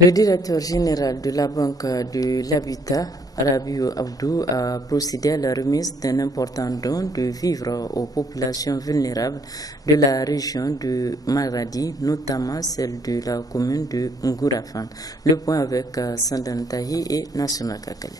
Le directeur général de la Banque de l'Habitat, Rabiou Abdou, a procédé à la remise d'un important don de vivres aux populations vulnérables de la région de Maradi, notamment celle de la commune de Ngourafan. Le point avec Sandan Tahi et National Kakale.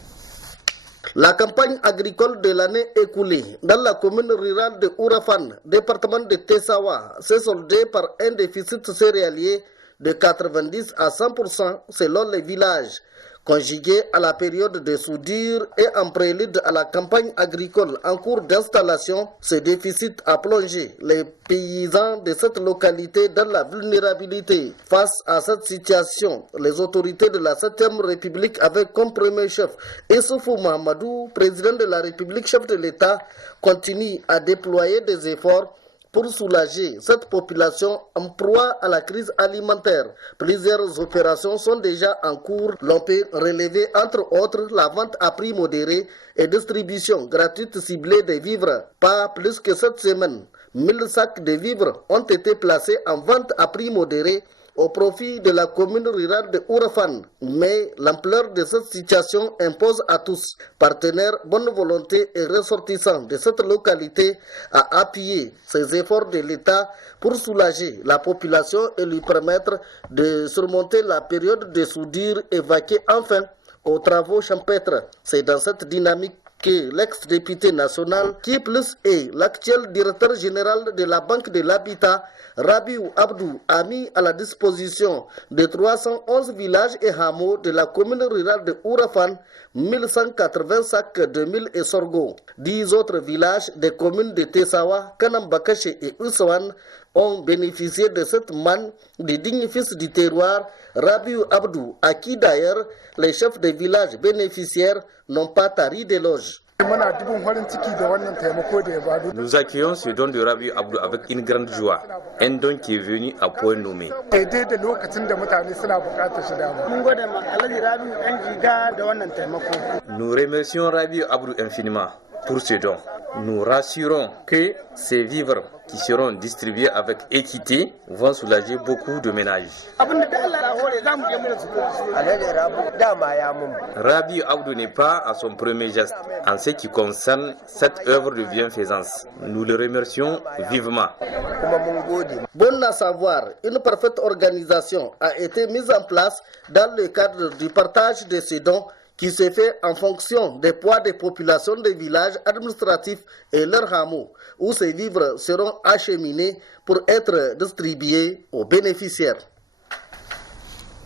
La campagne agricole de l'année écoulée dans la commune rurale de Ourafan, département de Tessawa, s'est soldée par un déficit céréalier de 90 à 100% selon les villages. Conjugué à la période de soudure et en prélude à la campagne agricole en cours d'installation, ce déficit a plongé les paysans de cette localité dans la vulnérabilité. Face à cette situation, les autorités de la 7e République avec comme premier chef Issoufou Mahamadou, président de la République, chef de l'État, continuent à déployer des efforts pour soulager cette population en proie à la crise alimentaire. Plusieurs opérations sont déjà en cours. L'on peut relever entre autres la vente à prix modéré et distribution gratuite ciblée des vivres. Pas plus que cette semaine, 1000 sacs de vivres ont été placés en vente à prix modéré au profit de la commune rurale de Ourafan. Mais l'ampleur de cette situation impose à tous, partenaires, bonne volonté et ressortissants de cette localité, à appuyer ces efforts de l'État pour soulager la population et lui permettre de surmonter la période de soudure et vaquer enfin aux travaux champêtres. C'est dans cette dynamique que l'ex-député national, qui plus est l'actuel directeur général de la Banque de l'Habitat, Rabiou Abdou, a mis à la disposition de 311 villages et hameaux de la commune rurale de Ourafan 1180 sacs de mil et sorgho. 10 autres villages des communes de Tessawa, Kanambakache et Oussawan ont bénéficié de cette manne des dignes fils du terroir. Rabiou Abdou, à qui d'ailleurs les chefs des villages bénéficiaires n'ont pas tari d'éloges. Nous accueillons ce don de Rabiou Abdou avec une grande joie, un don qui est venu à point nommé. Nous remercions Rabiou Abdou infiniment pour ce don. Nous rassurons que ces vivres qui seront distribués avec équité vont soulager beaucoup de ménages. Rabiou Abdou n'est pas à son premier geste en ce qui concerne cette œuvre de bienfaisance. Nous le remercions vivement. Bon à savoir, une parfaite organisation a été mise en place dans le cadre du partage de ces dons qui se fait en fonction des poids des populations des villages administratifs et leurs hameaux, où ces vivres seront acheminés pour être distribués aux bénéficiaires.